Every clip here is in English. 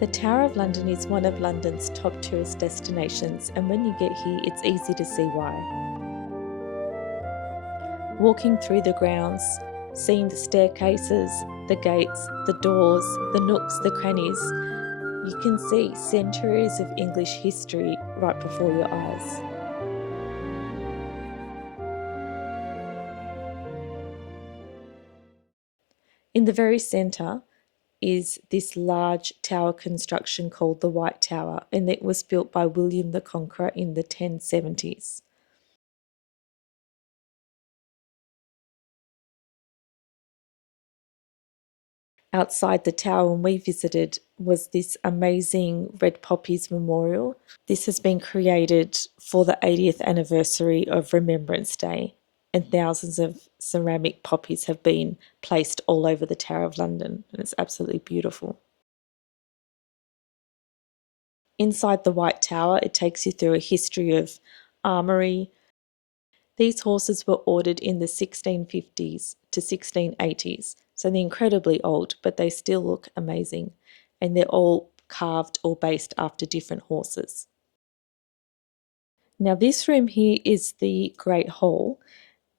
The Tower of London is one of London's top tourist destinations, and when you get here, it's easy to see why. Walking through the grounds, seeing the staircases, the gates, the doors, the nooks, the crannies, you can see centuries of English history right before your eyes. In the very centre is this large tower construction called the White Tower, and it was built by William the Conqueror in the 1070s. Outside the tower when we visited was this amazing red poppies memorial. This has been created for the 80th anniversary of Remembrance Day, and thousands of ceramic poppies have been placed all over the Tower of London, and it's absolutely beautiful. Inside the White Tower, it takes you through a history of armoury. These horses were ordered in the 1650s to 1680s, so they're incredibly old, but they still look amazing, and they're all carved or based after different horses. Now this room here is the Great Hall,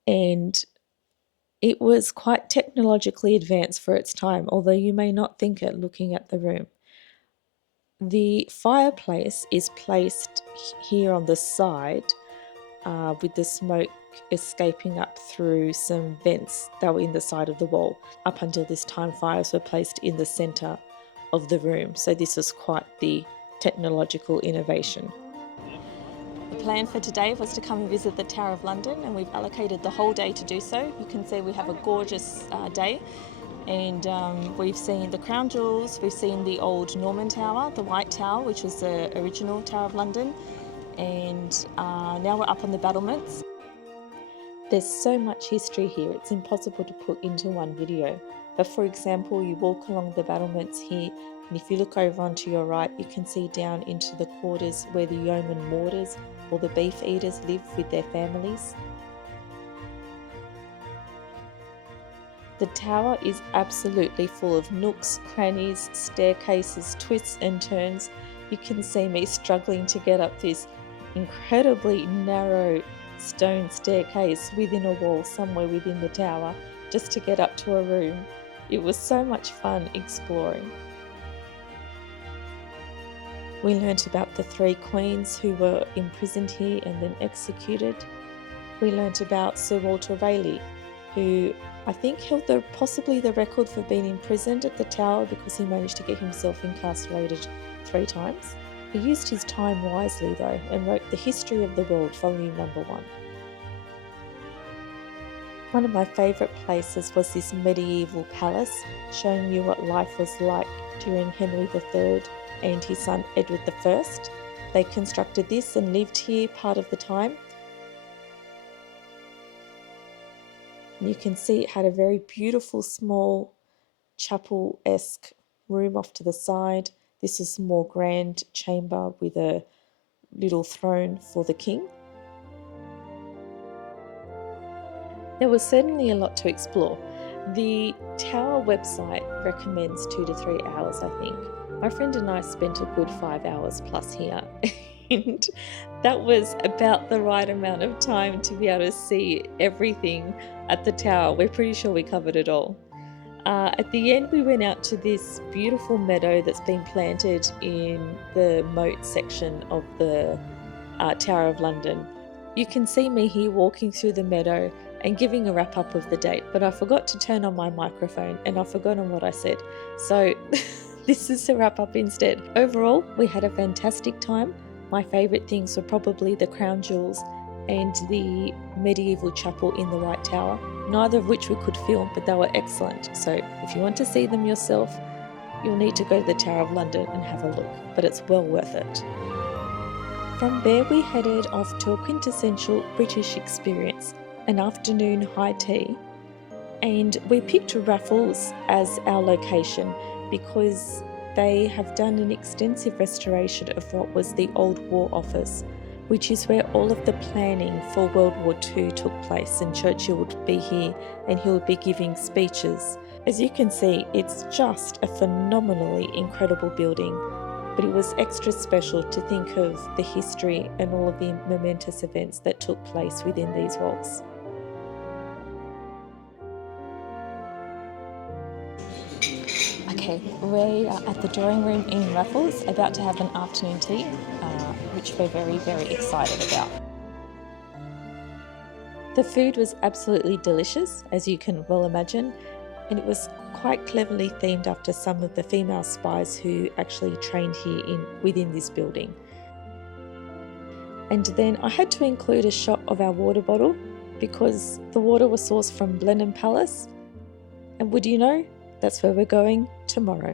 and it was quite technologically advanced for its time, although you may not think it looking at the room. The fireplace is placed here on the side with the smoke escaping up through some vents that were in the side of the wall. Up until this time, fires were placed in the centre of the room, so this was quite the technological innovation. The plan for today was to come and visit the Tower of London, and we've allocated the whole day to do so. You can see we have a gorgeous day, and we've seen the Crown Jewels, we've seen the old Norman Tower, the White Tower, which was the original Tower of London, and now we're up on the battlements. There's so much history here, it's impossible to put into one video. But for example, you walk along the battlements here, and if you look over onto your right, you can see down into the quarters where the yeoman warders or the beef eaters live with their families. The tower is absolutely full of nooks, crannies, staircases, twists and turns. You can see me struggling to get up this incredibly narrow stone staircase within a wall somewhere within the tower just to get up to a room. It was so much fun exploring. We learnt about the 3 queens who were imprisoned here and then executed. We learnt about Sir Walter Raleigh, who I think held possibly the record for being imprisoned at the tower because he managed to get himself incarcerated 3 times. He used his time wisely though and wrote The History of the World, volume number 1. One of my favourite places was this medieval palace, showing you what life was like during Henry III and his son Edward I. They constructed this and lived here part of the time. You can see it had a very beautiful small chapel-esque room off to the side. This is a more grand chamber with a little throne for the king. There was certainly a lot to explore. The tower website recommends 2 to 3 hours, I think. My friend and I spent a good 5 hours plus here, and that was about the right amount of time to be able to see everything at the tower. We're pretty sure we covered it all. At the end, we went out to this beautiful meadow that's been planted in the moat section of the Tower of London. You can see me here walking through the meadow and giving a wrap up of the day, but I forgot to turn on my microphone and I've forgotten what I said. So this is a wrap up instead. Overall, we had a fantastic time. My favourite things were probably the Crown Jewels and the medieval chapel in the White Tower, neither of which we could film, but they were excellent. So if you want to see them yourself, you'll need to go to the Tower of London and have a look, but it's well worth it. From there we headed off to a quintessential British experience, an afternoon high tea, and we picked Raffles as our location because they have done an extensive restoration of what was the old War Office which is where all of the planning for World War II took place, and Churchill would be here and he would be giving speeches. As you can see, it's just a phenomenally incredible building, but it was extra special to think of the history and all of the momentous events that took place within these walls. Okay, we are at the drawing room in Raffles, about to have an afternoon tea, which we're very, very excited about. The food was absolutely delicious, as you can well imagine, and it was quite cleverly themed after some of the female spies who actually trained here within this building. And then I had to include a shot of our water bottle because the water was sourced from Blenheim Palace, and would you know, that's where we're going tomorrow.